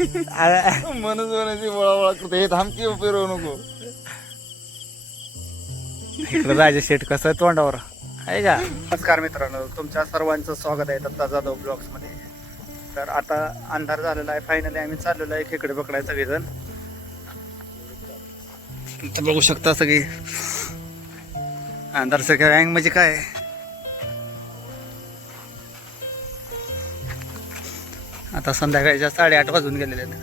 मनच म्हणायची वळा करते हे थांबकी फिरवू नको. इकडे राजा शेठ कसं तोंडावर आहे का. नमस्कार मित्रांनो, तुमच्या सर्वांचं स्वागत आहे दत्ता जाधव ब्लॉग्स मध्ये. तर आता अंधार झालेला आहे, फायनली आम्ही चाललेलो आहे खेकडे पकडायला सगळेजण. इथं बघू शकता सगळी अंधार सगळं रँग म्हणजे काय. आता संध्याकाळच्या 8:30 वाजून गेलेले आहेत.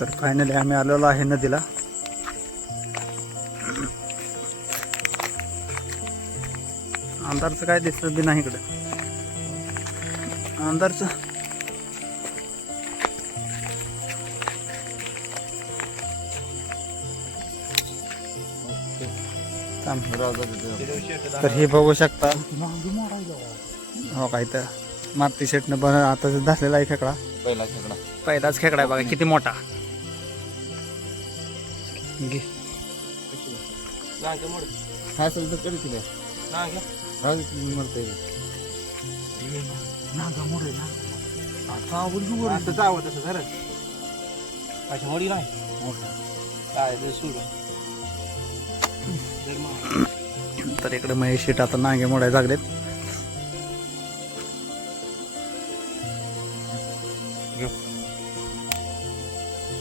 तर फायनली आम्ही आलेलो आहे नदीला. अंधारचं काय दिसत बी नाही इकडे. अंधारचं तर हे बघू शकता. हो काय तर मारुती शेटनं पण आता धरलेला आहे खेकडा. पहिलाच खेकडा आहे बघा किती मोठा. तर इकडे महेश शेट आता नांगे मोडायला लागलेत.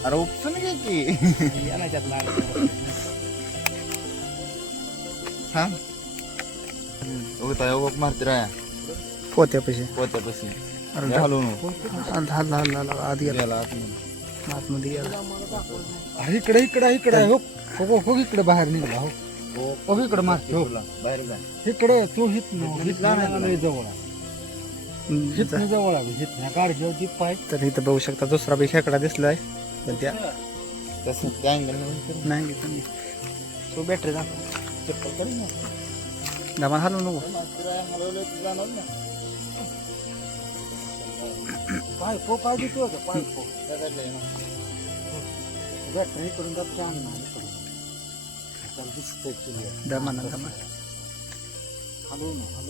अरे उपसून घे की. हा मारती राया पोत्यापाशी पोत्यापाशी अरे घालून आधी गेला आतमध्ये गेला. अरे इकडे इकडे इकडे हो हो हो इकडे बाहेर निघाला हो हो इकडे मारते हो बाहेर जा इकडे तू हितला नाही जवळ हितनं जवळ आहे हितनं गाडी घेऊ ती पाय. तर इथं बघू शकता दुसरा बी खेकडा दिसलाय पण त्या तसं त्या अँगल नाही घेत मी. तो बॅटरी दाखव दमा हलवू नको. पाय पो पाय देतो पाय पो बॅटरी करून दमा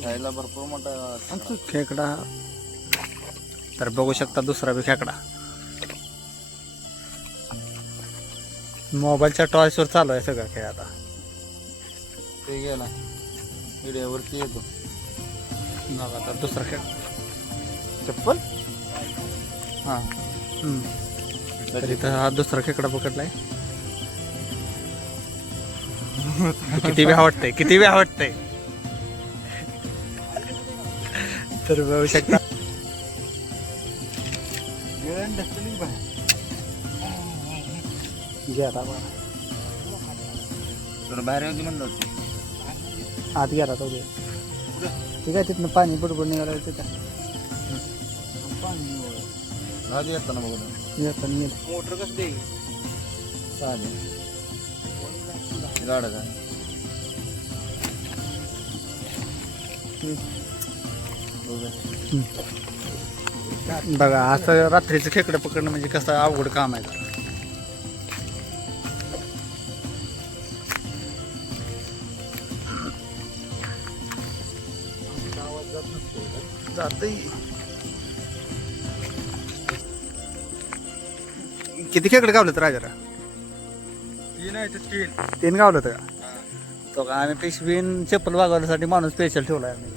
खायला भरपूर मोठा खेकडा. तर बघू शकता दुसरा बी खेकडा. मोबाईलच्या टॉर्चवर चालू आहे सगळं खेळ आता. ते गेला व्हिडिओवरती येतो बघा तर दुसरा खेळ चप्पल हां. तर इथं हा दुसरा खेकडा पकडलाय. किती बी आवडतंय किती बी आवडतंय. तर बघू शकता बाहेर होती म्हणलं होती आत गेला तो. ठीक आहे तिथनं पाणी बुडबुड निघालं तिथं येताना बघू येताना मोटर कसली चालेल गाडा काय बघा असं रात्रीचं खेकडं पकडणं म्हणजे कसं अवघड काम आहे. किती खेकडे गावलं राजाला. 3 गावलं का. तो का आम्ही पिशवीन चप्पल वागवण्यासाठी माणूस स्पेशल ठेवलाय आम्ही.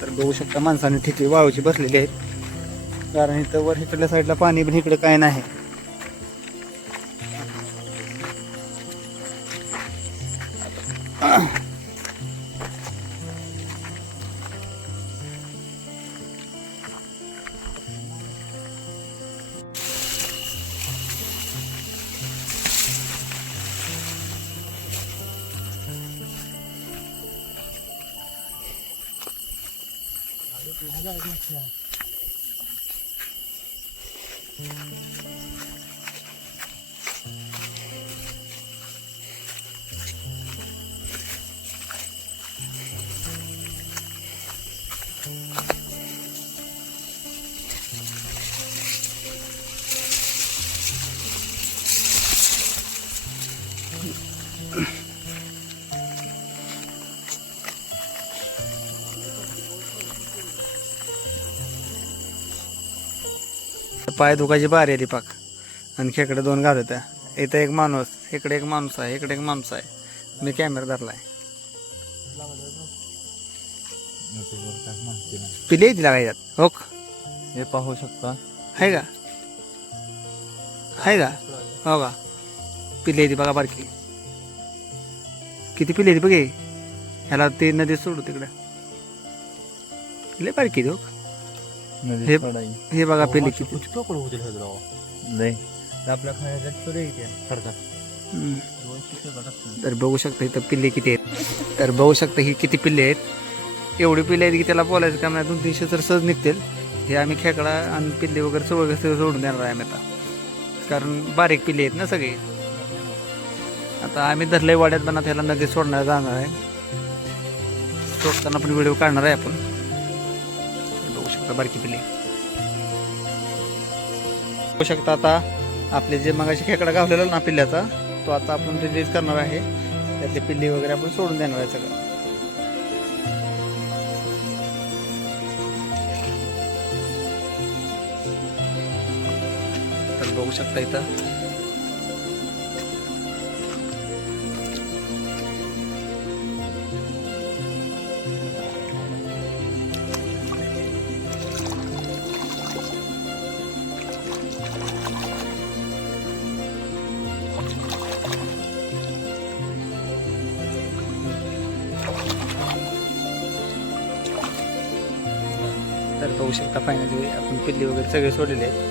तर बघू शकता माणसाने ठिकी वाळूची बसलेली आहेत कारण इथं वर इकडल्या साईडला पाणी पण इकडे काय नाही. पाय दुखायची बारी आली पाक आणि खेकडे 2 घालत त्या. इथं एक माणूस, इकडे एक माणूस आहे, इकडे एक माणूस आहे. मी कॅमेरा धरलाय. पिले येते लागायच्यात हो का? हे पाहू शकता. आहे का? आहे का? हो का? पिले येते बघा बारकी. किती पिले येते बघे. ह्याला ते नदी सोडू तिकडे. लय बारकी हो. हे बघा पिले किती. आपल्या खाण्याच्या तर बघू शकता इथं पिल्ले किती आहेत. तर बघू शकता ही किती पिल्ले आहेत. एवढी पिल्ले आहेत की त्याला बोलायचं का नाही 200-300 तर सहज निघतील. हे आम्ही खेकडा आणि पिल्ले वगैरे सगळं सोडून देणार आहे आम्ही आता, कारण बारीक पिल्ले आहेत ना सगळे. आता आम्ही धरलंय वाड्यात बनत ह्याला नदी सोडण्यात जाणार आहे. सोडताना पण व्हिडिओ काढणार आहे आपण. बघू शकता बारकी पिल्ले. बघू शकता आता आपले जे मगाशी खेकडा गावलेला ना पिल्ल्याचा, तो आता आपण रिलीज करणार आहे. त्यातले पिल्ले वगैरे आपण सोडून देणार आहे सगळं. तर बघू शकता इथं तर बघू शकता फायनली आपण पिल्ली वगैरे सगळे सोडलेले आहेत.